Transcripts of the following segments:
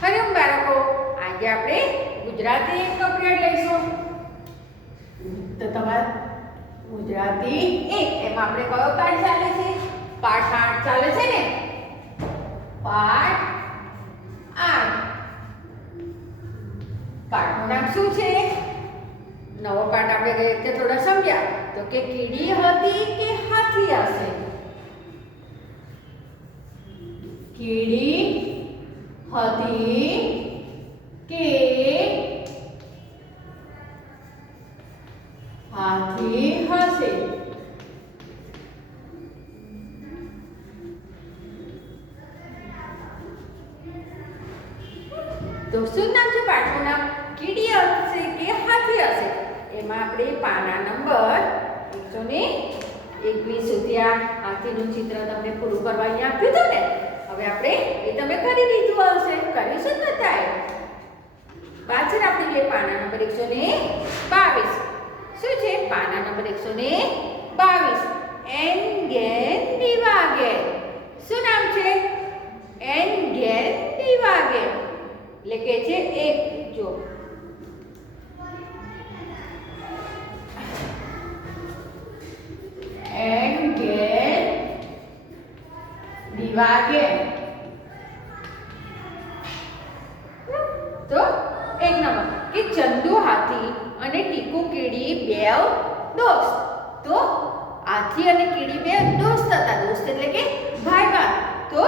હરિઓમ બાળકો, આજે આપણે ગુજરાતી એકનો પિરિયડ લઈશું. તો તમારે ગુજરાતી એક એમાં આપણે કયો પાઠ ચાલે છે? પાઠ 8 ચાલે છે ને? પાઠ 8. પાઠનું નામ શું છે? નવો પાઠ આપણે ગઈ વખતે થોડા સમજ્યા તો કે કીડી હતી કે હાથી હશે? કીડી હતી કે હાથી હશે? તો શું નામ છે પાઠનું નામ? કીડી હશે કે હાથી હશે? એમાં આપણે પાના નંબર 121 સુધી આ હાથીનું ચિત્ર તમને પૂરું કરવા અહીંયા આપ્યું હતું ને. હવે આપણે એ તમે કરી લીધું હશે. કરીશું ને થાય પાછળ આપણે જે પાના નંબર 122 શું છે? પાના નંબર 122 એનગેન દિવાગેર. શું નામ છે? એનગેન દિવાગેર એટલે કે છે એક. જો એનગેન દિવાગેર તો એક નંબર કે ચંદુ હાથી અને ટીકુ કીડી બેવ દોસ્ત. તો હાથી અને કીડી બે દોસ્ત હતા. દોસ્ત એટલે કે ભાઈબંધ. તો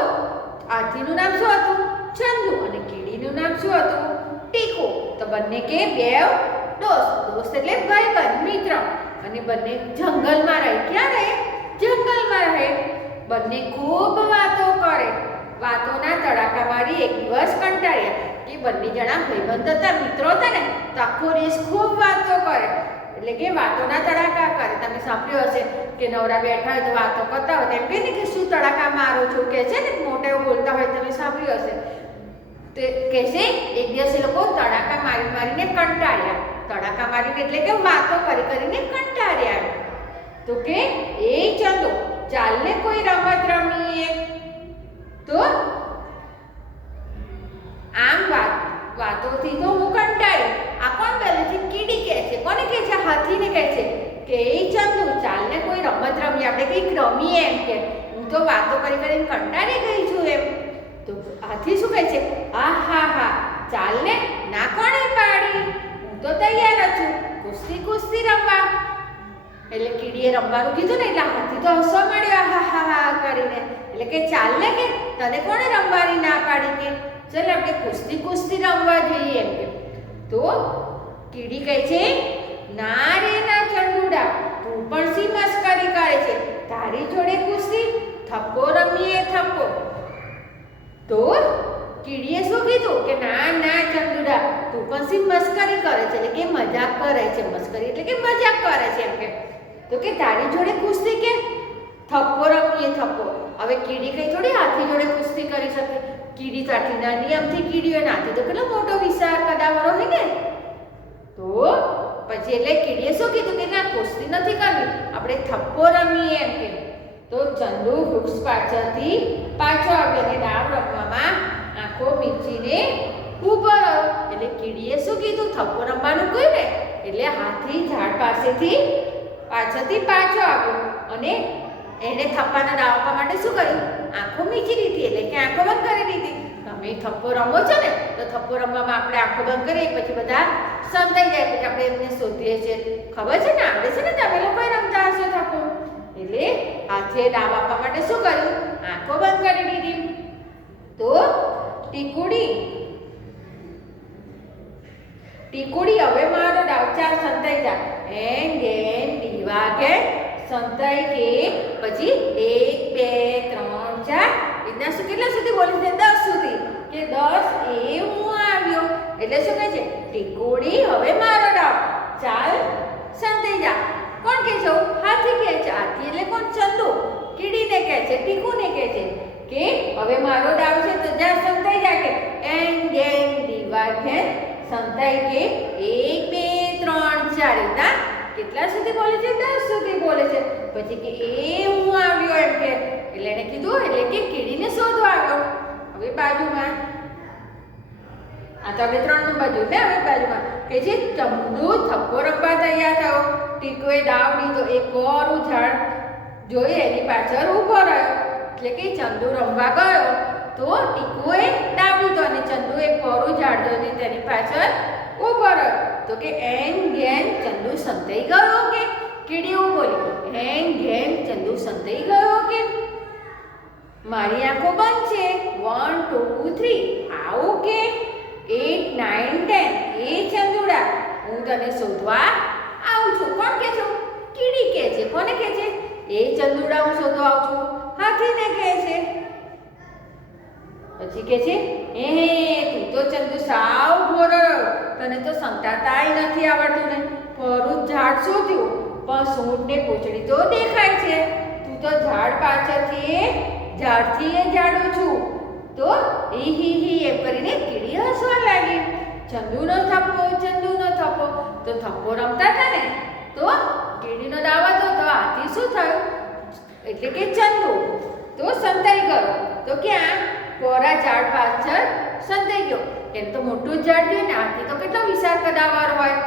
હાથીનું નામ શું હતું? ચંદુ. અને કીડીનું નામ શું હતું? ટીકુ. તો બંને કે બેવ દોસ્ત. દોસ્ત એટલે ભાઈબંધ, મિત્ર. અને બંને જંગલમાં રહે. ક્યાં રહે? જંગલમાં રહે. બંને ખૂબ વાતો કરે. વાતોના તડાકા મારી એક દિવસ કંટાળ્યા. કે બંને જણા ભાઈબંધ હતા, મિત્રો હતા ને, તો આખો દિવસ ખૂબ વાતો કરે. એટલે કે વાતોના તડાકા કરે. તમે સાંભળ્યું હશે કે નવરા બેઠા હોય તો વાતો કરતા હોય એમ કે ને કે શું તડાકા મારો છો કે છે ને, મોટા બોલતા હોય તમે સાંભળ્યું હશે. તો કહેશે એક દિવસ એ લોકો તડાકા મારી મારીને કંટાળ્યા. તડાકા મારીને એટલે કે વાતો કરી કરીને કંટાળ્યા. તો કે એ ચંદુ ચાલને કોઈ રમત રમીએ. તો આમ વાતોથી તો હું કંટાળી. આ કોણ બોલે છે? કીડી કહે છે. કોને કહે છે? હાથીને કહે છે કે એ ચંદુ ચાલને કોઈ રમત રમીએ, આપણે કંઈક રમીએ એમ કે. હું તો વાતો કરી કરીને કંટાળી ગઈ છું એમ. તો હાથી શું કહે છે? હા ચાલને. ના કોણે પાડી? હું તો તૈયાર જ છું કુસ્તી રમવા. એટલે કીડીએ રમવાનું કીધું ને એટલે હાથી તો હસવા માંડ્યો હા કરીને. એટલે કે ચાલને કે તને કોણે રમવાની ના પાડી કે ચાલ આપણે કુસ્તી રમવા જઈએ એમ કે. તો કીડી કહે છે ના રે ના ચંદુડા, તું પણ સી મસ્કરી કરે છે? તારી જોડે કુસ્તી? થપ્પો રમીએ થપ્પો. તો કીડીએ શું કીધું કે ના ચંદુડા, તું પણ સી મસ્કરી કરે છે? એટલે કે મજાક કરે છે. મસ્કરી એટલે કે મજાક કરે છે એમ કે. તો કે તારી જોડે કુસ્તી કે થપ્પો રમીએ થપ્પો. હવે કીડી કઈ થોડી હાથી જોડે કુસ્તી કરી શકે? કીડી તો આટલી નાની આમથી કીડીઓ નાથી તો કેટલો મોટો વિશાળ કદાવરો હોય ને. તો પછી એટલે કીડીએ શું કીધું કે ના કુસ્તી નથી કરવી, આપણે થપ્પો રમીએ એમ કે. તો ચંદુ વૃક્ષ પાછળથી પાછો આવ્યો અને દાવ રમવામાં આંખો મીચીને ઊભો રહ્યો. એટલે કીડીએ શું કીધું? થપ્પો રમવાનું કહ્યું ને. એટલે હાથી ઝાડ પાસેથી પાછળથી પાછો આવ્યો અને એને થપ્પાનો દાવ આપવા માટે શું કર્યું? આંખો મીચી દીધી. એટલે કે આંખો બંધ કરી દીધી. તમે થપ્પો રમો છો ને તો થપ્પો રમવામાં આપણે આંખો બંધ કરીએ પછી બધા સમજાઈ જાય. પછી આપણે એમને શોધીએ છીએ. ખબર છે ને, આવડે છે ને? તમે લોકો રમતા હશો થપ્પો. એટલે હાથે દાવ આપવા માટે શું કર્યું? આંખો બંધ કરી દીધી. તો ટીકુડી હવે મારો દાવ. ચાલ સંતાઈ જા. એન દિવાગેર સંતાઈ કે પછી 1 2 3 4 એટલા કેટલા સુધી બોલે છે? 10 સુધી. કે 10 એ હું આવ્યો. એટલે શું કહે છે? ટીકુડી હવે મારો દાવ. ચાલ સંતાઈ જા. કોણ કહે છે? હાથી કહે છે. હાથી એટલે કોણ? ચંદુ. કીડીને કહે છે, ટીકુને કહે છે કે હવે મારો દાવ છે તો જા સંતાઈ જા. કે એન દિવાગેર સંતાઈ કે 1 2 3 4 એટલા કેટલા સુધી બોલે છે? 10 સુધી બોલે છે. પછી કે એ હું આવ્યો એમ કે. એટલે એને કીધું એટલે કે કીડીને શોધવા આવ્યો. હવે બાજુમાં આ તો આપણે 3 નંબર જોયું ને હવે બાજુમાં કે છે ચંદુ થપ્પો રમવા તૈયાર થયો. ટીકુએ દાવ લીધો, એક કોરું ઝાડ જોઈ એની પાછળ ઊભો રહ્યો. એટલે કે ચંદુ રમવા ગયો તો ટીકુએ દાવ લીધો અને ચંદુ એક કોરું ઝાડ જોઈને તેની પાછળ ઊભો રહ્યો. તો કે એન ઘેન ચંદુ સંતાઈ ગયો કે કીડી એવું બોલી એન ઘેન ચંદુ સંતાઈ ગયો કે મારી આંખો બંધ છે 1 2 3 આવું કે 8 9 10 એ ચંદુડા હું તને શોધવા આવું છું. કોણ કે છે? કીડી કે છે. કોને કે છે? એ ચંદુડા હું શોધવા આવું છું હાથીને કહે છે. પછી કે છે તું તો ચંદુ સાવ ભોળો તને તો સંતાતાય નથી આવડતું ને ફરું ઝાડ શોધ્યું પણ સૂંઢ ને પૂંછડી તો દેખાય છે. તું તો ઝાડ પાછળથી ઝાડથી જાડું છું. તો હી એમ કરીને કીડી હસવા લાગી. ચંદુનો થપ્પો તો થપ્પો રમતા હતા ને તો કીડીનો દાવ હતો તો આથી શું થયું એટલે કે ચંદુ તો સંતાઈ ગયો. તો ક્યાં કોરા ઝાડ પાછળ સંતાઈ ગયો. એમ તો મોટું ઝાડ છે ને આથી તો કેટલો વિશાળ કદાવાર હોય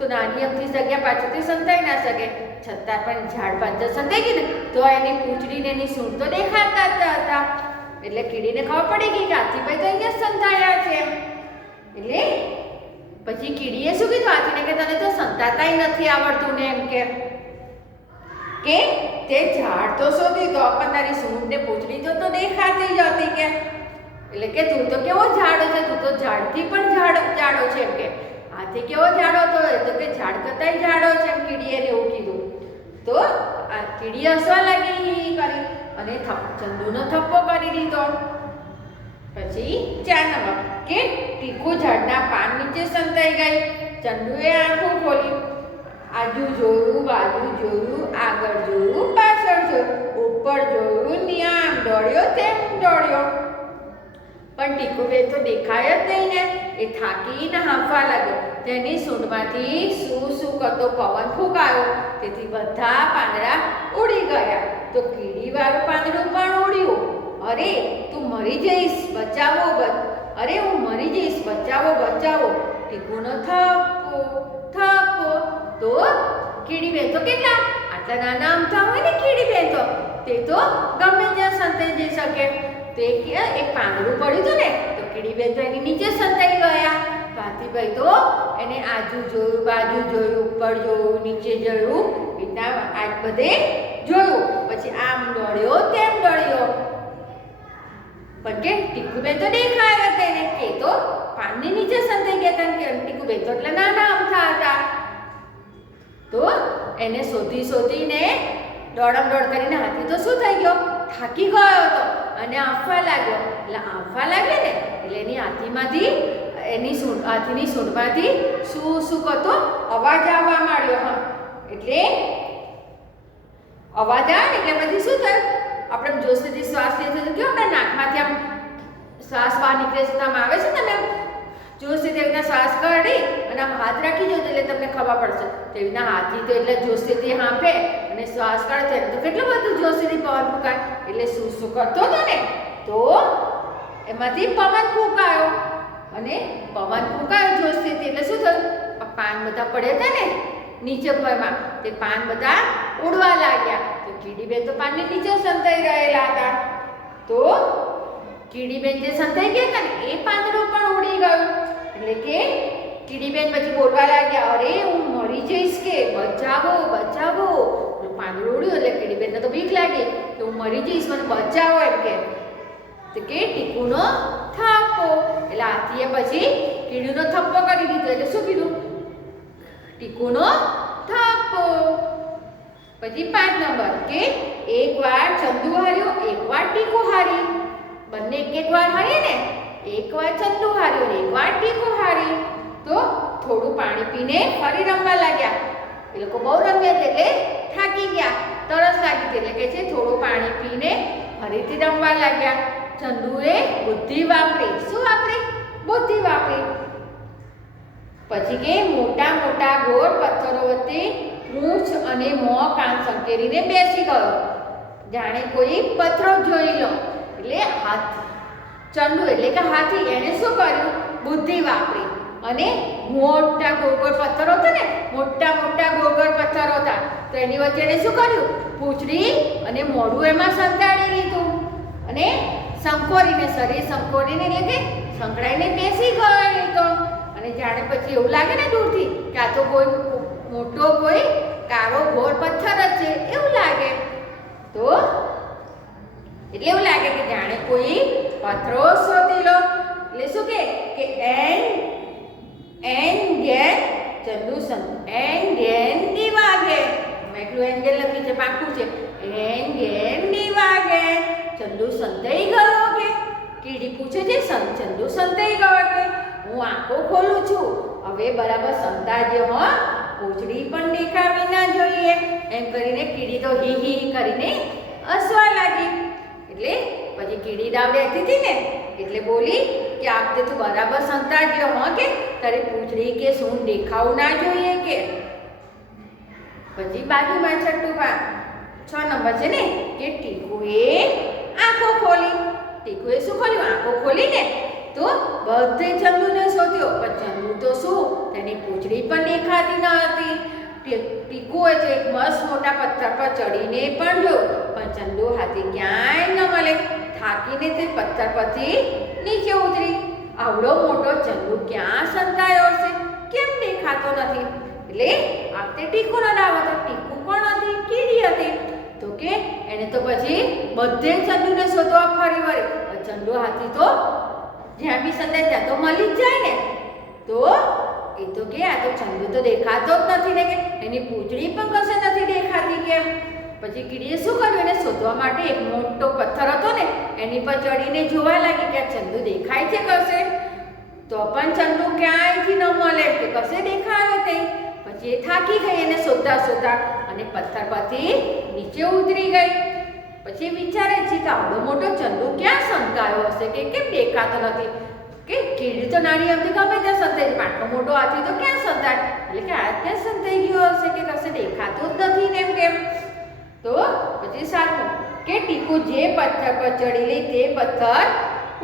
તો નાની અમથી જગ્યા પાછળથી સંતાઈ ના શકે. છતાં પણ ઝાડ પાછળ સંતાઈ ગયું ને તો એની પૂંછડી ને એની સૂંઢ તો દેખાતા હતા. એટલે કીડીને ખબર પડી ગઈ કે હાથીભાઈ તો અહીંયા સંતાયા છે. એટલે પછી કીડીએ શું કીધું હાથીને કે તને તો સંતાતાય નથી આવડતું ને એમ કે તે ઝાડ તો શોધી તો પણ તારી સૂંઢ ને પૂંછડી તો દેખાતી જ હતી કે એટલે કે તું તો કેવો ઝાડો છે તું તો ઝાડથી પણ ઝાડો છે એમ કે હાથી કેવો ઝાડો તો એ તો કે ઝાડ કરતાંય ઝાડો છે એમ કીડીએ એવું કીધું. તો આ કીડી હસવા લાગી કરી અને ચંદુનો થપ્પો કરી દીધો. પછી 4 નંબર કે ટીકુ ઝાડના પાન નીચે સંતાઈ ગઈ. ચંદુએ આંખો ખોલી, આજુ જોયું, બાજુ જોયું, આગળ જોયું, પાછળ જોયું, ઉપર જોયું, આમ દોડ્યો તેમ દોડ્યો પણ ટીકુબેન તો દેખાય જ નહીં ને. એ થાકીને હાંફવા લાગ્યો. તેની સૂંઢમાંથી શું કરતો પવન ફૂંકાયો તેથી બધા પાંદડા ઉડી ગયા. તો કીડીવાળું પાંદડું પણ ઉડ્યું. અરે તું મરી જઈશ બચાવો હું મરી જઈશ બચાવો ટીકુનો થપ્પો. તો કીડીબેન તો કેટલા આટલા નાના અમથા હોય ને કીડીબેન તો તે તો ગમે ત્યાં સંતાઈ જઈ શકે. તો એક પાંદડું પડ્યું હતું ને તો કીડીબેન તો એની નીચે સંતાઈ ગયા. હાથીભાઈ તો એને આજુ જોયું, બાજુ જોયું, ઉપર જોયું, નીચે જોયું, એટલા આજ બધે જોયું. પછી આમ દોડ્યો તેમ દોડ્યો પણ કે ટીકુબેન તો દેખાય હતા એને કે તો પાનની નીચે સંતાઈ ગયા હતા કે ટીકુબેન તો એટલે નાના અમથા હતા. તો એને શોધીને દોડ કરીને હાથી તો શું થઈ ગયો થાકી ગયો હતો અને આંફવા લાગ્યો. એટલે આંફવા લાગે ને એટલે એની હાથીની સૂંઢમાંથી શું કરતો અવાજ આવવા માંડ્યો. એટલે અવાજ આવે ને એટલે પછી શું થયું આપણે જોશથી શ્વાસ લઈએ તો કેવું આપણે નાકમાંથી આમ શ્વાસ બહાર નીકળે છે આમ આવે છે ને જોશથી રીતના શ્વાસ કાઢી અને આમ હાથ રાખી જજો એટલે તમને ખબર પડશે. તેવી રીતના હાથી તો એટલે જોશથી હાંફે અને શ્વાસ કાઢે તો કેટલું બધું જોશથી પવન ફૂંકાય. એટલે શું કરતો હતો ને તો એમાંથી પવન ફૂંકાયો અને પવન ફૂંકાયો જોશથી એટલે શું થયું પાન બધા પડ્યા હતા ને નીચે પરમાં તે પાન બધા ઉડવા લાગ્યા. તો કીડીબેન તો પાનની નીચે સંતાઈ રહેલા હતા. તો કીડીબેન જે સંતાઈ ગયા હતા ને એ પાંદડું પણ ઉડી ગયું. એટલે કે કીડીબેન પછી બોલવા લાગ્યા અરે હું મરી જઈશ કે બચાવો. પાંદડું ઉડ્યું એટલે કીડીબેનને તો બીક લાગી કે હું મરી જઈશ મને બચાવો એમ કે ટીકુનો થપ્પો. એટલે હાથીએ પછી કીડીનો થપ્પો કરી દીધો. એટલે શું કીધું ટીકુનો થપ્પો. પછી 5 નંબર કે એકવાર ચંદુ હાર્યો એકવાર ટીકુ હારી. બંને એક વાર હારી ને એકવાર ચંદુ હાર્યો ને એકવાર ટીકુ હારી. તો થોડું પાણી પીને ફરી રમવા લાગ્યા. એ લોકો બહુ રમ્યા એટલે થાકી ગયા, તરસ લાગી એટલે કે છે થોડું પાણી પીને ફરીથી રમવા લાગ્યા. ચંદુએ બુદ્ધિ વાપરી. શું વાપરી? બુદ્ધિ વાપરી. પછી કે મોટા ગોળ પથ્થરો વચ્ચે મૂછ અને મોં કાન સંકેરીને બેસી ગયો. જાણે કોઈ પથ્થરો જોઈ લો. એટલે ચંદુ એટલે કે હાથી એને શું કર્યું બુદ્ધિ વાપરી અને મોટા ગોળ પથ્થરો હતા ને, મોટા ગોળ પથ્થરો હતા, તો એની વચ્ચે એને શું કર્યું? પૂંછડી અને મોઢું એમાં સંતાડી લીધું અને સંકોરીને, શરીર સંકોરીને એટલે કે સંકળાઈને બેસી ગયો એ તો. અને જાણે પછી એવું લાગે ને દૂરથી કે આ તો કોઈ મોટો કોઈ કાળો ગોળ પથ્થર જ છે એવું લાગે, તો એટલે એવું લાગે કે જાણે કોઈ પથ્થરો શોધી લો. એટલે શું કે એન ગેન ચંદુ એન ગેન ડી વાગે. મેં એટલું એન ગેન લખ્યું છે, પાકું છે. એન ગેન ડી વાગે ચંદુ સંતાઈ ગયો કે? કીડી પૂછે છે ચંદુ સંતાઈ ગયો કે? હું આંખો ખોલું છું, હવે બરાબર સંતાજે હો, પૂંછડી પણ દેખાવી ના જોઈએ એમ કરીને કીડી તો હી હી કરીને હસવા લાગી. એટલે પછી કીડી દાવ રહેતી હતી ને એટલે બોલી કે આ વખતે તું બરાબર સંતાજ્યો હો કે તારી પૂંછડી કે શું દેખાવું ના જોઈએ કે? પછી બાજુમાં 6 નંબર છે ને કે ટીકુએ આંખો ખોલી. ટીકુએ શું ખોલ્યું? આંખો ખોલીને તો બધે ચંદુને શોધ્યો, પણ ચંદુ તો શું, તેની પૂંછડી પણ દેખાતી ન હતી. ટીકુએ છે એક મસ્ત મોટા પથ્થર પર ચડીને પણ જોયું, પણ ચંદુ હાથી ક્યાંય ન મળે. થાકીને તે પથ્થર પરથી નીચે ઉતરી. આવડો મોટો ચંદુ ક્યાં સંતાયો હશે? કેમ દેખાતો નથી? એટલે આ તે ટીકુનો દાવ હતો. ટીકુ કોણ હતી? કીડી હતી. તો કે એને તો પછી બધે ચંદુને શોધવા ફરી વળી. ચંદુ હાથી તો જ્યાં બી સંતાય ત્યાં તો મળી જ જાય ને, તો એ તો કે આ તો ચંદુ તો દેખાતો જ નથી ને, કે એની પૂંછડી પણ કશે નથી દેખાતી કે. પછી કીડીએ શું કર્યું? એને શોધવા માટે એક મોટો પથ્થર હતો ને એની પર ચડીને જોવા લાગી કે આ ચંદુ દેખાય છે કશે? તો પણ ચંદુ ક્યાંયથી ન મળે, કે કશે દેખાયો નહીં. પછી એ થાકી ગઈ એને શોધતા અને પથ્થર પરથી નીચે ઉતરી ગઈ. પછી વિચારે છે કે આવડો મોટો ચંદુ ક્યાં સંતાયો હશે, કે કેમ દેખાતો નથી? કે કીડી તો નાની હતી ગમે ત્યાં સંતાઈ, આટલો મોટો હાથી તો ક્યાં સંતાય? એટલે કે આ ક્યાં સંતાઈ ગયો હશે કે કશે દેખાતું જ નથી ને કેમ? તો પછી 7 કે ટીકુ જે પથ્થર પર ચડી ગઈ તે પથ્થર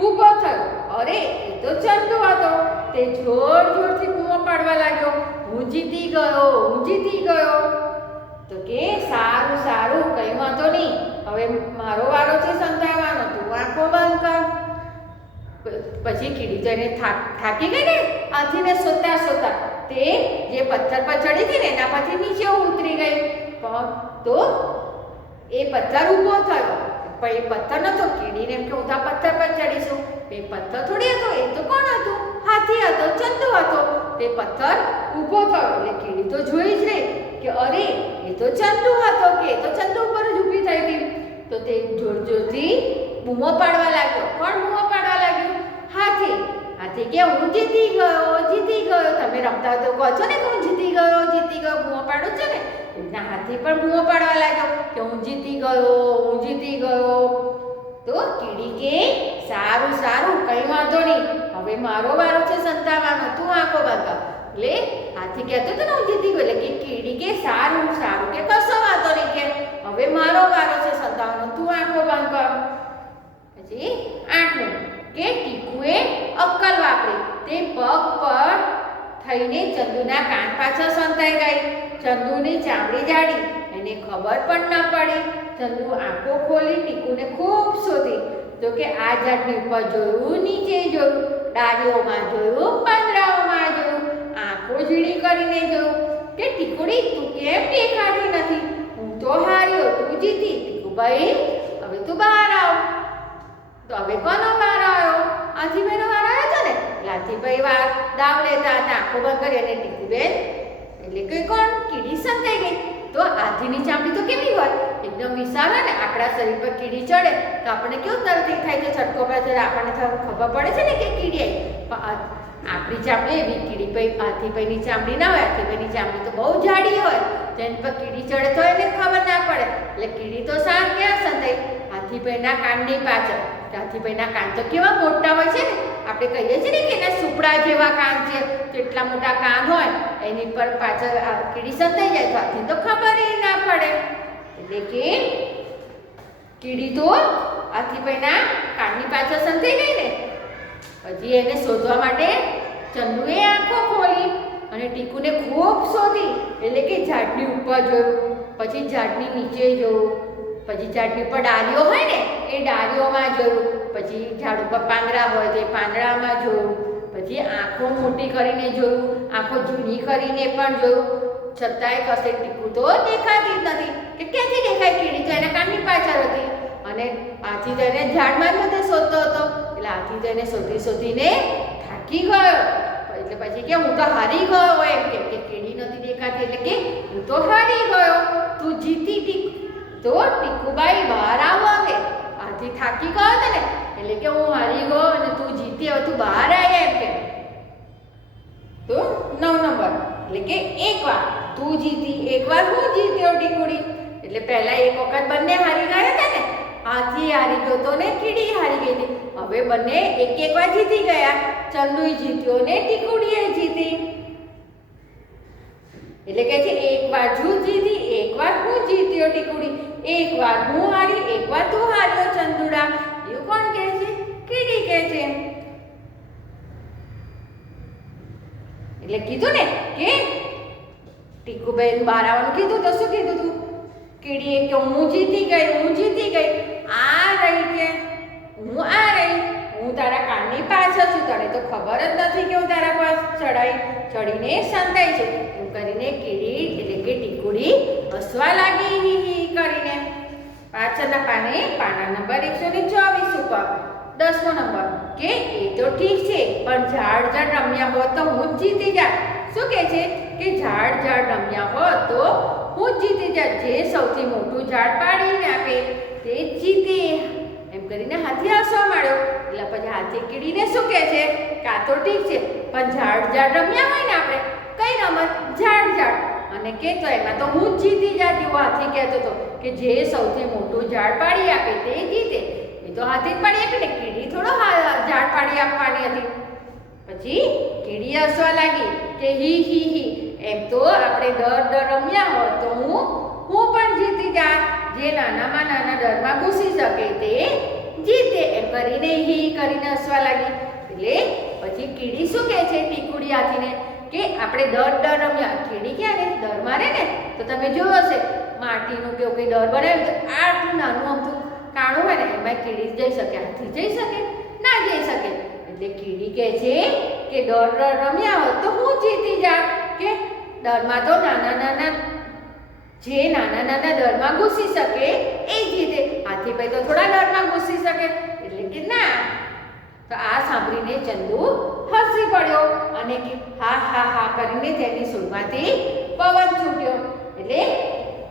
ઊભો થયો. અરે એ તો ચંદુ હતો. તે જોરથી બૂમો પાડવા લાગ્યો, હું જીતી ગયો. તો કે સારું કઈ વાંધો નહીં, હવે મારો વારો છે સંતાવવાનો, તું આંખો બંધ કર. પછી કીડી જઈને થાકી ગઈ ને હાથીને શોધતા તે જે પથ્થર પર ચડી હતી ને એના પરથી નીચે ઉતરી ગઈ. તો એ પથ્થર ઊભો થયો, પણ એ પથ્થર નતો. કીડીને એમ કે હું તો પથ્થર પર ચડીશું. એ પથ્થર થોડી હતો, એ તો કોણ હતું? હાથી હતો, ચંદુ હતો. તે પથ્થર ઊભો થયો એટલે કીડી તો જોઈ જ રહી કે અરે એ તો ચંદુ હતો, કે એ તો ચંદુ ઉપર જ ઊભી થઈ ગઈ. તો તે જોરથી બૂમો પાડવા લાગ્યો. કોણ બૂમો પાડવા લાગ્યું? હાથી કે હું જીતી ગયો. તમે રમતા તો કહો છો ને કે હું જીતી ગયો બૂમો પાડું છે ને, એટલા હાથી પણ બૂમો પાડવા લાગ્યો કે હું જીતી ગયો. તો કીડી કે સારું કઈ વાંધો નહીં, હવે મારો વારો છે સંતાવાનો, તું આંખો બંધ કર. એટલે હાથી કહેતો હતો ને હું જીતી ગયો, એટલે કે કીડી કે સારું કે કશો વાંધો નહીં, કે હવે મારો વારો છે સંતાવાનો, તું આંખો બંધ કર. પછી 8 કે ટીકુએ અક્કલ વાપરી. તે પગ પર થઈને ચંદુના કાન પાછળ સંતાઈ ગઈ. ચંદુની ચામડી જાડી, એને ખબર પણ ન પડી. ચંદુ આંખો ખોલી ટીકુને ખૂબ શોધી. તો કે આ ઝાડની ઉપર જોયું, નીચે જોયું, ડાળીઓમાં જોયું, પાંદડાઓમાં જોયું, આંખો ઝીણી કરીને જોયું કે ટીકુડી તું કેમ દેખાતી નથી? હું તો હાર્યો, તું જીતી. ટીકુભાઈ હવે તું બહાર આવ. તો હવે કોનો વાર આવ્યો? હાથીભાઈનો વાર આવ્યો હતો ને. હાથીભાઈ દાવ લેતા હતા, આંખો બંધ કરી અને ટીકુબેન એટલે કે કોણ? કીડી સંતાઈ ગઈ. તો હાથીની ચામડી તો કેવી હોય? એકદમ વિશાળ હોય ને. આપણા શરીર પર કીડી ચડે તો આપણને કેવું તરત થાય છે, છટકો પડે, આપણને ખબર પડે છે ને કે કીડી આવી. આપણી ચામડી એવી હાથીભાઈની ચામડી ના હોય. હાથીભાઈની ચામડી તો બહુ જાડી હોય, તેની પર કીડી ચડે તો એને ખબર ના પડે. એટલે કીડી તો ક્યાં સંતાઈ? હાથીભાઈના કાનની પાછળ. હાથીભાઈના કાન તો કેવા મોટા હોય છે ને, આપણે કહીએ છીએ ને કે એના સુપડા જેવા કાન છે, તો એટલા મોટા કાન હોય એની પર પાછળ કીડી સંતાઈ જાય તો હાથી તો ખબર ના પડે. એટલે કે કીડી તો હાથીભાઈના કાનની પાછળ સંતાઈ ગઈ ને. પછી એને શોધવા માટે ચંદુએ આંખો ખોલી અને ટીકુને ખૂબ શોધી. એટલે કે ઝાડની ઉપર જોયું, પછી ઝાડની નીચે જોયું, પછી ઝાડની ઉપર ડાળીઓ હોય ને એ ડાળીઓમાં જોયું, પછી ઝાડ ઉપર પાંદડા હોય તો એ પાંદડામાં જોયું, પછી આંખો મોટી કરીને જોયું, આંખો ઝીણી કરીને પણ જોયું. છતાંય કશે ટીકુ તો દેખાતી જ નથી કે ક્યાંથી દેખાય. કીડી તો એના કાનની પાછળ હતી અને હાથી તો એને ઝાડમાં જ બધે શોધતો હતો. એટલે હાથી તો એને શોધીને થાકી ગયો. એટલે પછી કે હું તો હારી ગયો એમ કે કીડી નથી દેખાતી એટલે કે હું તો હારી ગયો, તું જીતી ટીકુ. તો ટીકુબાઈ બહાર આવો હવે. હાથી થાકી ગયો હતો ને એટલે કે હું હારી ગયો અને તું જીતી, હવે તું બહાર આવી એમ કે. તો 9 નંબર એટલે કે એકવાર તું જીતી, એકવાર હું જીત્યો ટીકુડી. એટલે પહેલા એક વખત બંને હારી ગયા હતા ને, હાથી હારી ગયો તો ને કીડી હારી ગઈ હતી. હવે બંને એક વાર જીતી ગયા. ચંદુય જીત્યો ને ટીકુડીએ જીતી. એટલે કે છે એકવાર તું જીતી, એકવાર હું જીત્યો ટીકુડી, એકવાર હું હારી, એકવાર તું હાર્યો ચંદુડા. એવું કોણ કહે છે? કીડી કહે છે. એટલે કીધું ને કે ટીકુબાઈ બહાર આવવાનું કીધું તો શું કીધું તું? કીડીએ કે હું જીતી ગઈ, હું જીતી ગઈ. આ રહી કે હું આ રહી, હું તારા કાનની પાછળ છું, તને તો ખબર જ નથી કે હું તારા પર ચડીને સંતાઈ છું. એમ કરીને કીડી એટલે કે ટીકુડી હસવા લાગી હી હી કરીને. પાછળના પાના નંબર 124 ઉપર 10મો નંબર કે એ તો ઠીક છે પણ ઝાડ રમ્યા હોત તો હું જ જીતી જાત. શું કહે છે કે ઝાડ રમ્યા હોત તો હું જ જીતી જાત. જે સૌથી મોટું ઝાડ પાડીને આપે તે જીતે. એમ કરીને હાથી હસવા માંડ્યો. એટલે પછી હાથી કીડીને શું કહે છે કે આ તો ઠીક છે પણ ઝાડ રમ્યા હોય ને આપણે કઈ રમત ઝાડ અને કે તો એમાં તો હું જ જીતી જાત. એવો હાથી કહેતો હતો કે જે સૌથી મોટું ઝાડ પાડી આપે તે જીતે. એ તો હાથી જ પાડી આપે ને, કીડી થોડો ઝાડ પાડી આપવાની હતી. પછી કીડી હસવા લાગી કે હી હી હી, એમ તો આપણે ડર રમ્યા હોત તો હું પણ જીતી જાત. જે નાનામાં નાના ડરમાં ઘૂસી શકે તે જીતે. એમ કરીને હી કરીને હસવા લાગી. એટલે પછી કીડી શું કહે છે ટીકુડી હાથીને કે આપણે ડર રમ્યા. કીડી ક્યાં ને ડર મારે ને તો તમે જોયો હશે માટીનું કે કોઈ ડર બનાવ્યું તો આટલું નાનું અમથું કાણું હોય ને એમાં કીડી જઈ શકે, હાથી જઈ શકે ના જઈ શકે. એટલે કીડી કહે છે કે ડર રમ્યા હોત તો હું જીતી જાત. કે ડરમાં તો નાના ડરમાં ઘૂસી શકે એ જીતે. હાથી ભાઈ તો થોડા ડરમાં ઘૂસી શકે. એટલે કે ના. તો આ સાંભળીને ચંદુ હસી પડ્યો અને કે હા હા હા કરીને તેની સૂંઢમાંથી પવન છૂટ્યો. એટલે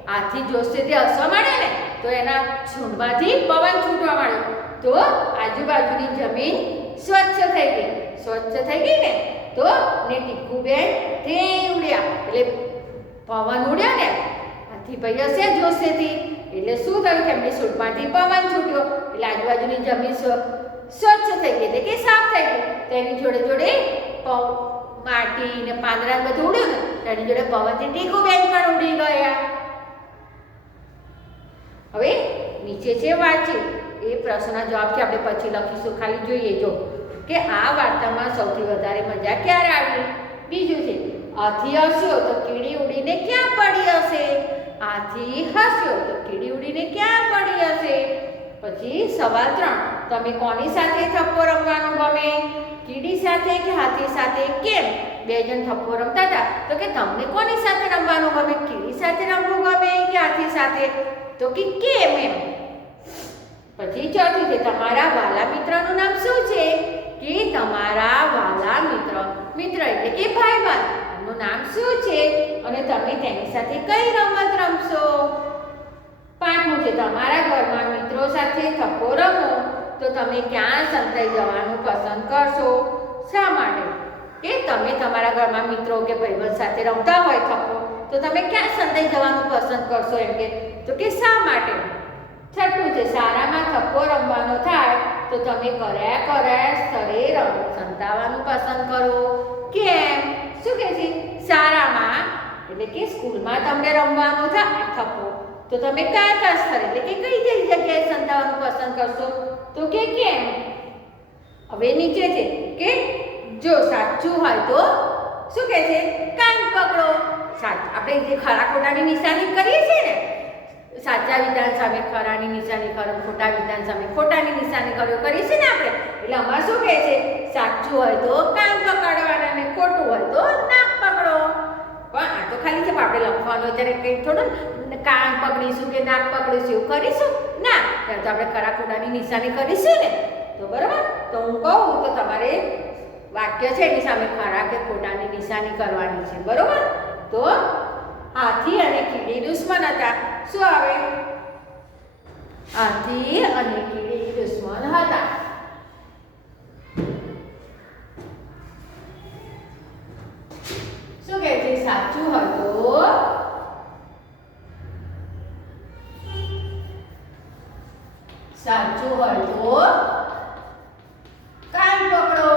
હાથી જોશે તે હસવા માંડ્યો ને તો એના સૂંઢમાંથી પવન છૂટવા માંડ્યો. તો આજુબાજુની જમીન સ્વચ્છ થઈ ગઈ ને તો ને ટીકુબેન તે ઉડ્યા. એટલે પવન ઉડ્યો ને હાથી ભાઈ હશે જોશેથી. એટલે શું થયું કે એમની સૂંઢમાંથી પવન છૂટ્યો. એટલે આજુબાજુની જમીન સ્વચ્છ થઈ ગઈ એટલે કે સાફ થઈ ગઈ. તેની જોડે માટી ને પાંદડા બધું ઉડ્યું ને તેની જોડે પવનથી ટીકુબેન પણ ઉડી ગયા. હવે નીચે છે વાતચીત. એ પ્રશ્નના જવાબ છે આપણે પછી લખીશું. ખાલી જોઈએ જો કે આ વાર્તામાં સૌથી વધારે મજા ક્યારે આવી. બીજું છે હાથી હસ્યો તો કીડી ઉડીને ક્યાં પડી હશે. હાથી હસ્યો તો કીડી ઉડીને ક્યાં પડી હશે. પછી સવાલ 3, તમે કોની સાથે થપ્પો રમવાનું ગમે? કીડી સાથે કે હાથી સાથે? કેમ? 2 જણ થપ્પો રમતા હતા તો કે તમને કોની સાથે રમવાનું ગમે? કીડી સાથે રમવું ગમે કે હાથી સાથે? તો કે કેમ એમ. પછી ચોથું છે તમારા વાલા મિત્રનું નામ શું છે? કે તમારા વાલા મિત્ર એટલે કે ભાઈબંધ એનું નામ શું છે અને તમે તેની સાથે કઈ રમત રમશો? 5મું છે તમારા ઘરમાં મિત્રો સાથે થપ્પો રમો તો તમે ક્યાં સંતાઈ જવાનું પસંદ કરશો? શા માટે? કે તમે તમારા ઘરમાં મિત્રો કે ભાઈબંધ સાથે રમતા હોય થપ્પો તો તમે ક્યાં સંતાઈ જવાનું પસંદ કરશો એમ કે તો કે શા માટે? 6મું છે શાળામાં થપ્પો રમવાનો થાય તો તમે કયા સ્થળે સંતાવાનું પસંદ કરો? કેમ? શું કહે છે? શાળામાં એટલે કે સ્કૂલમાં તમને રમવાનું થાય થપ્પો તો તમે કયા સ્થળે એટલે કે કઈ જગ્યાએ સંતાવાનું પસંદ કરશો? તો કે કેમ? હવે નીચે છે કે જો સાચું હોય તો શું કહે છે? કાન પકડો. આપણે જે ખરા ખોટાની નિશાની કરીએ છીએ ને, સાચા વિધાન સામે ખરાની નિશાની કરો, ખોટા વિધાન સામે ખોટાની નિશાની કરીએ છીએ ને આપણે. એટલે અમારે શું કહે છે? સાચું હોય તો કાન પકડવાના ને ખોટું હોય તો નાક પકડો. પણ આ તો ખાલી છે, આપણે લખવાનું અત્યારે કંઈ થોડું કાન પકડીશું કે નાક પકડીશું એવું કરીશું ના. ત્યારે તો આપણે ખરા ખોટાની નિશાની કરીશું ને. તો બરાબર, તો હું કહું તો તમારે વાક્ય છે એની સામે ખરા કે ખોટાની નિશાની કરવાની છે. બરાબર. તો હાથી અને કીડી દુશ્મન હતા. શું આવે? હાથી અને કીડી દુશ્મન હતા. શું કહે છે? સાચું હતું. સાચું હોય તો કાન પકડો.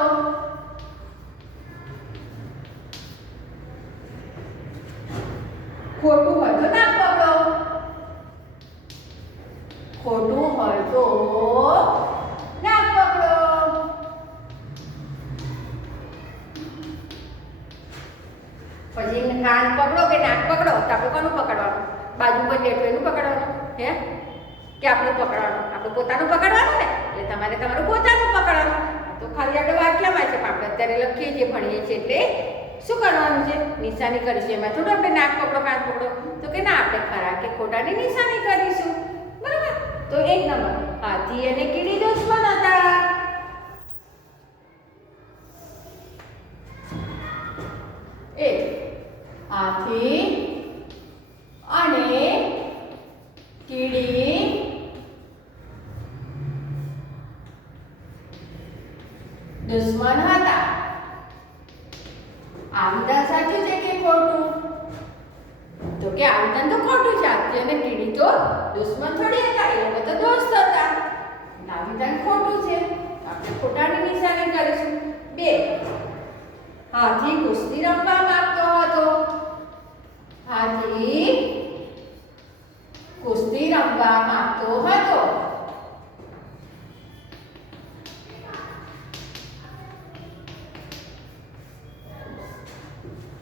ખોટું હોય તો નાક પકડો. ખોટું હોય તો નાક પકડો. પછી કાન પકડો કે નાક પકડો તો આપણે કોનું પકડવાનું? બાજુ પર બેઠો એનું પકડવાનું હે કે આપણું પકડવાનું? આપણું પોતાનું પકડવાનું ને. એટલે તમારે તમારું પોતાનું પકડવાનું. તો ખાલી આપણે વાક્યમાં છે, પણ આપણે અત્યારે લખીએ છીએ, ભણીએ છીએ, એટલે શું કરવાનું છે? નિશાની કરીશું. એમાં થોડું આપણે નાક પકડો કાન પકડો તો કે ના, આપણે ખરા કે ખોટાની નિશાની કરીશું. બરાબર. તો 1 નંબર, હાથી અને કીડી દુશ્મન હતા. હાથી અને કીડી દુશ્મન હતા. આ વિધાન સાચું છે કે ખોટું? તો કે આ વિધાન તો ખોટું છે. હાથી અને કીડી તો દુશ્મન થોડી હતા, એ લોકો તો દોસ્ત હતા. આ વિધાન ખોટું છે. આપણે ખોટાની નિશાની કરીશું. 2, હાથી કુસ્તી રમવા માંગતો હતો. હાથી કુસ્તી રમવા માંગતો હતો.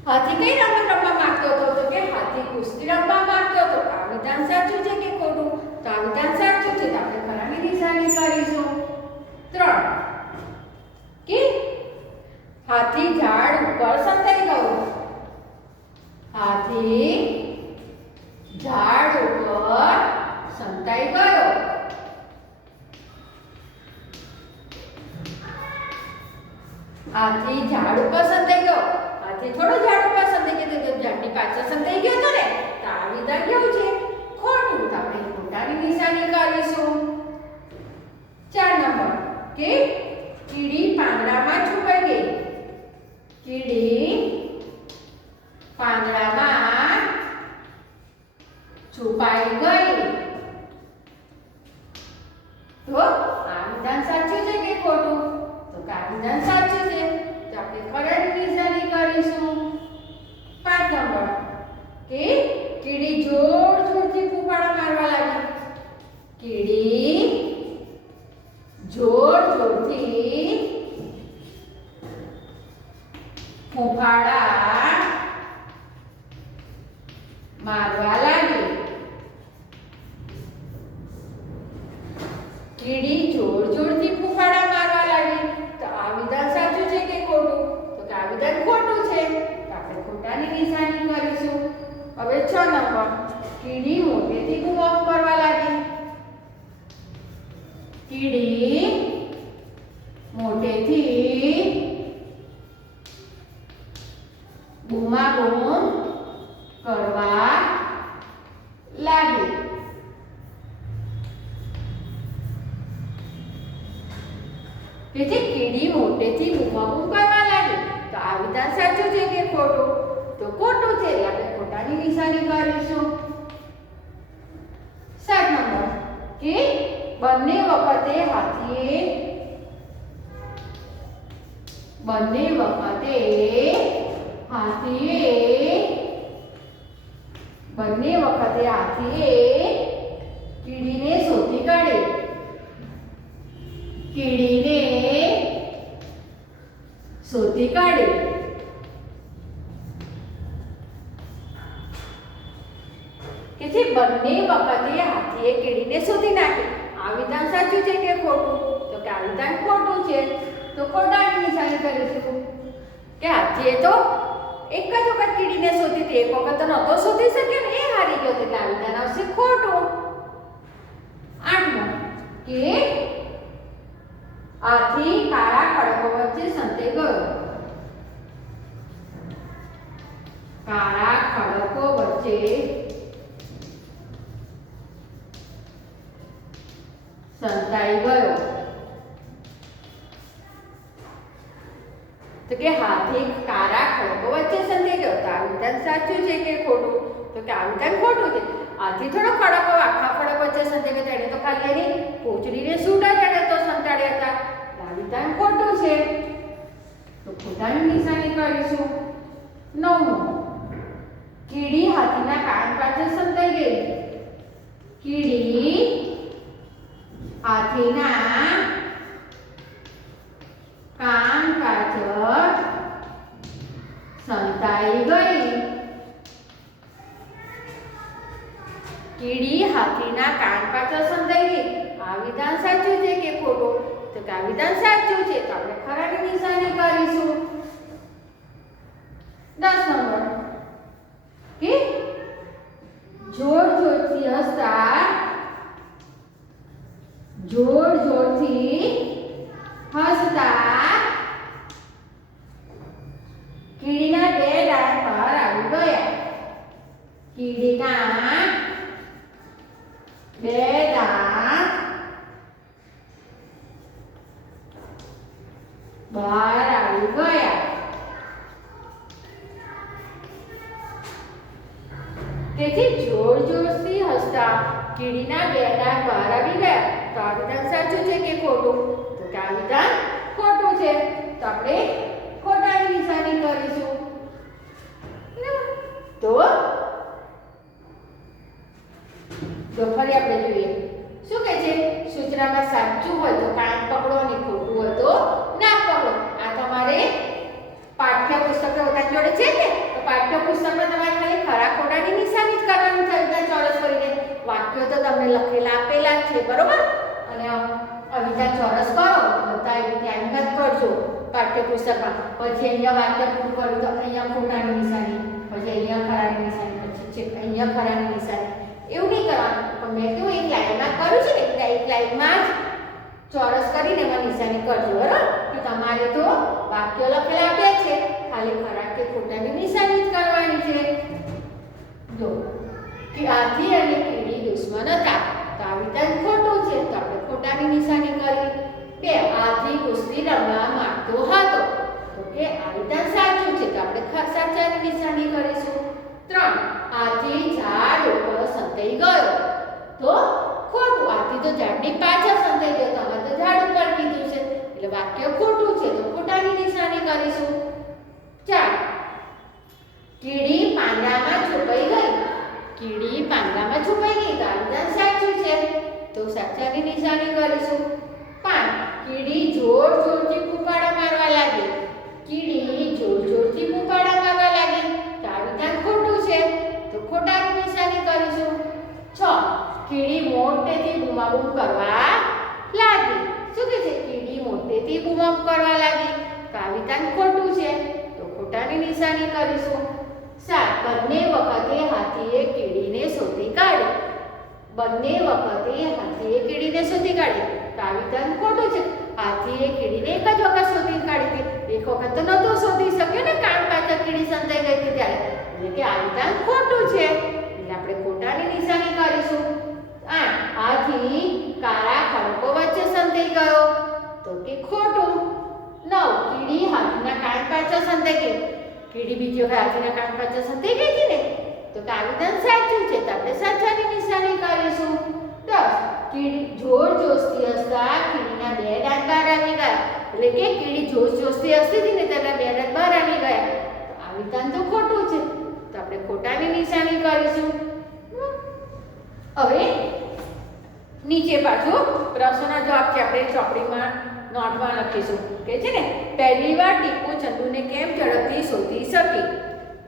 હાથી કઈ રમત રમવા માંગતો હતો? તો કે હાથી કુસ્તી રમવા માંગતો હતો. આ વિધાન સાચું છે કે ખોટું? તો આ વિધાન સાચું છે. તો આપણે ખરાની નિશાની કરીશું. 3, કે હાથી ઝાડ ઉપર સંતાઈ ગયો. હાથી ઝાડ ઉપર સંતાઈ ગયો. હાથી ઝાડ ઉપર સંતાઈ ગયો. હાથી થોડો ઝાડ ઉપર સંતાઈ ગયો તો ઝાડની પાછળ સંતાઈ ગયો હતો ને. તો આ વિધાન કેવું છે? ખોટું. તો આપણે ખોટાની નિશાની કરીશું. 4 નંબર, કે કીડી પાંદડામાં છુપાઈ ગઈ. કીડી પાંદડામાં છુપાઈ ગઈ. તો આ વિધાન સાચું છે કે ખોટું? તો આ વિધાન સાચું છે. તો આપણે ખરાની નિશાની કરીશું. 5 નંબર, કે કીડી જોર જોરથી ફૂંફાડા મારવા લાગી. કીડી જોર જોરથી ફૂંફાડા મારવા લાગી. કીડી જોર જોરથી ફૂંફાડા મારવા લાગી. તો આ વિધાન સાચું છે કે ખોટું? તો આ વિધાન ખોટું છે. તો આપણે ખોટાની નિશાની કરીશું. હવે 6 નંબર, કીડી મોટેથી બૂમો કરવા લાગી. કીડી મોટેથી બૂમાબૂમ કરવા લાગી. તેથી કીડી મોટેથી બૂમાબૂમ કરવા લાગી. તો આ વિધાન સાચું છે કે ખોટું? તો ખોટું છે. એટલે આપણે ખોટાની નિશાની કરીશું. 7 નંબર, કે બંને વખતે હાથીએ કીડીને શોધી કાઢી. કીડીને શોધી કાઢે. કે જે બંને વખતે હાથીએ કીડીને શોધી નાખી. આ વિધાન સાચું છે કે ખોટું? તો કે આ વિધાન ખોટું છે. તો ખોટાની નિશાની કરીશું. કે હાથીએ તો એક જ વખત કીડીને શોધી હતી, એક વખત તો નહોતો શોધી શક્યો ને, એ હારી ગયો. એટલે આ વિધાન આવશે ખોટું. 8મો કે હાથી કાળા ખડકો વચ્ચે સંતાઈ ગયો. કાળા ખડકો વચ્ચે સંતાઈ ગયો. તો કે હાથી કાળા ખડકો વચ્ચે સંતાઈ ગયો. તો આ વિધાન સાચું છે કે ખોટું? તો કે આ વિધાન ખોટું છે. હાથી થોડો ખડકો આખા ખડક વચ્ચે સંતાઈ ગયો. એને તો ખાલી એની પૂંછડીને સૂડા જ તો સંતાડ્યા હતા. આ વિધાન ખોટું છે. તો ખોટાની નિશાની કરીશું. 9મો કીડી હાથીના કાન પાછળ સંતાઈ ગઈ. કીડી હાથીના કાન પાછળ સંતાઈ ગઈ. કીડી હાથીના કાન પાછળ સંતાઈ ગઈ. આ વિધાન સાચું છે કે ખોટું? તો કે આ વિધાન સાચું છે. તો આપણે ખરાની નિશાની કરીશું. 10 નંબર કે જોર જોરથી હસતા કીડીના 2 દાંત બહાર આવી ગયા. કીડીના 2 દાંત બહાર આવી ગયા. તેથી જોર જોરથી હસતા કીડીના 2 દાંત બહાર આવી ગયા. તો આ વિધાન સાચું છે કે ખોટું? તો કે આ વિધાન ખોટું છે. તો આપણે ખોટાની નિશાની કરીશું. તો ફરી આપણે જોઈએ શું કહે છે. સૂચનામાં સાચું હોય તો કાન પકડો અને ખોટું હોય તો નાક પકડો. આ તમારે પાઠ્યપુસ્તક પોતાની જોડે છે ને, તો પાઠ્યપુસ્તકમાં તમારે ખાલી ખરા ખોટાની નિશાની જ કરવાની છે. વિધાન ચોરસ કરીને વાક્યો તો તમને લખેલા આપેલા જ છે, બરોબર? અને વિધાન ચોરસ કરો બધા એવી ધ્યાન જ કરજો પાઠ્યપુસ્તકમાં. પછી અહીંયા વાક્ય પૂરું કર્યું તો અહીંયા ખોટાની નિશાની, પછી અહીંયા ખરાની નિશાની, પછી અહીંયા ખરાની નિશાની. એવું નહીં કરવાનું. પણ મેં કેવું એક લાઈનમાં કર્યું છે ને, એક લાઈનમાં જ ચોરસ કરીને એમાં નિશાની કરજો, બરાબર? કે તમારે તો વાક્યો લખેલા આપ્યા છે, ખાલી ખરા કે ખોટાની નિશાની જ કરવાની છે. જો કે હાથી અને કીડી દુશ્મન હતા. તો આ વિધાન ખોટું છે. તો આપણે ખોટાની નિશાની કરી. 2 હાથી કુસ્તી રમવા માંગતો હતો. તો કે આ વિધાન સાચું છે. તો આપણે સાચાની નિશાની કરીશું. 3 હાથી ઝાડ ઉપર સંતાઈ ગયો. તો ખોટું. હાથી તો ઝાડની પાછળ સંતાઈ ગયો. તો આમાં તો ઝાડ ઉપર કીધું છે એટલે વાક્ય ખોટું છે. તો ખોટાની નિશાની કરીશું. 4 કીડી પાંજરામાં છુપાઈ ગઈ. કીડી પાંજરામાં છુપાઈ ગઈ. તો આ વિધાન સાચું છે. તો સાચાની નિશાની કરીશું. 5 કીડી જોર જોરથી ફૂંફાડા મારવા લાગી. કીડી જોર જોરથી ફૂંફાડા મારવા લાગી. તો આ વિધાન ખોટું છે. તો ખોટાની નિશાની કરીશું. 6 કીડી મોટેથી બૂમાબૂમ કરવા લાગી. શું કહે છે? કીડી મોટેથી બૂમાબૂમ કરવા લાગી. તો આ વિધાન ખોટું છે. તો ખોટાની નિશાની કરીશું. 7 બંને વખતે હાથીએ કીડીને શોધી કાઢી. બંને વખતે હાથીએ કીડીને શોધી કાઢી. તો આ વિધાન ખોટું છે. હાથીએ કીડીને એક જ વખત શોધી કાઢી હતી. એક વખત તો નહોતો શોધી શક્યો ને, કાન પાછળ કીડી સંતાઈ ગઈ હતી ત્યારે. એટલે કે આ વિધાન ખોટું છે. એટલે આપણે ખોટાની નિશાની કરીશું. 8 હાથી કાળા ખડકો વચ્ચે સંતાઈ ગયો. તો કે ખોટું. 9 કીડી હાથીના કાન પાછળ સંતાઈ ગઈ. કીડી બીજી વખત હાથીના કાન પાછળ સંતાઈ ગઈ હતી ને, તો આ વિધાન સાચું છે. તો આપણે સાચાની નિશાની કરીશું. 10 કીડી જોર જોશથી હસતા કીડીના 2 દાંત બહાર આવી ગયા. એટલે કે કીડી જોશથી હસતી હતી ને, તેના 2 દાંત બહાર આવી ગયા. તો આ વિધાન તો ખોટું છે. તો આપણે ખોટાની નિશાની કરીશું. હવે નીચે પાછું પ્રશ્નના જવાબ છે. આપણે ચોપડીમાં નોટમાં લખીશું કે છે ને પહેલી વાર ટીકુ ચંદુને કેમ ઝડપથી શોધી શકી.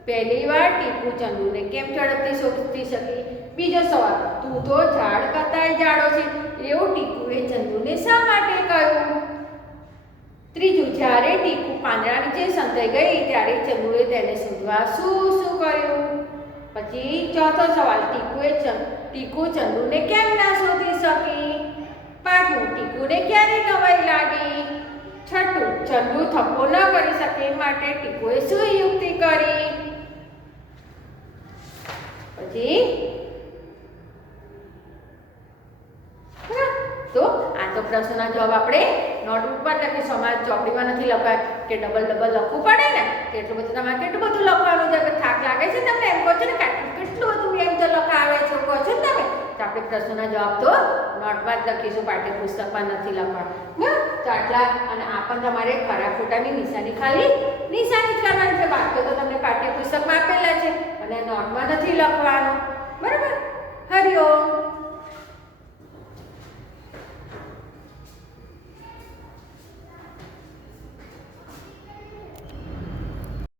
પહેલી વાર ટીકુ ચંદુને કેમ ઝડપથી શોધી શકી. બીજો સવાલ, તું તો ઝાડ કરતાંય જાડો છે, એવું ટીકુએ ચંદુને શા માટે કહ્યું. ત્રીજું, જ્યારે ટીકુ પાંદડા નીચે સંતાઈ ગઈ ત્યારે ચંદુએ તેને શોધવા શું શું કર્યું. પછી ચોથો સવાલ, ટીકુ ચંદુને કેમ ના શોધી શકી. પાંચમું, ટીકુને ક્યારે નવાઈ લાગી. છઠ્ઠું, ચંદુ થપ્પો ન કરી શકે માટે ટીકુએ શું યુક્તિ કરી. પછી તો આ તો પ્રશ્નના જવાબ આપણે નોટબુક પર લખીશું. અમારે ચોપડીમાં નથી લખાય કે ડબલ લખવું પડે ને, એટલું બધું તમારે કેટલું બધું લખવાનું છે. થાક લાગે છે તમને, એમ કહો છો ને કેટલું બધું એમ તો લખાવે છે કહો છો ને તમે, તો આપણે પ્રશ્નના જવાબ તો નોટમાં જ લખીશું, પાઠ્યપુસ્તકમાં નથી લખવાનું. તો આટલા, અને આ પણ તમારે ખરા ખોટાની નિશાની ખાલી નિશાની જ કરવાની છે. બાકી તો તમને પાઠ્યપુસ્તકમાં આપેલા છે અને નોટમાં નથી લખવાનું.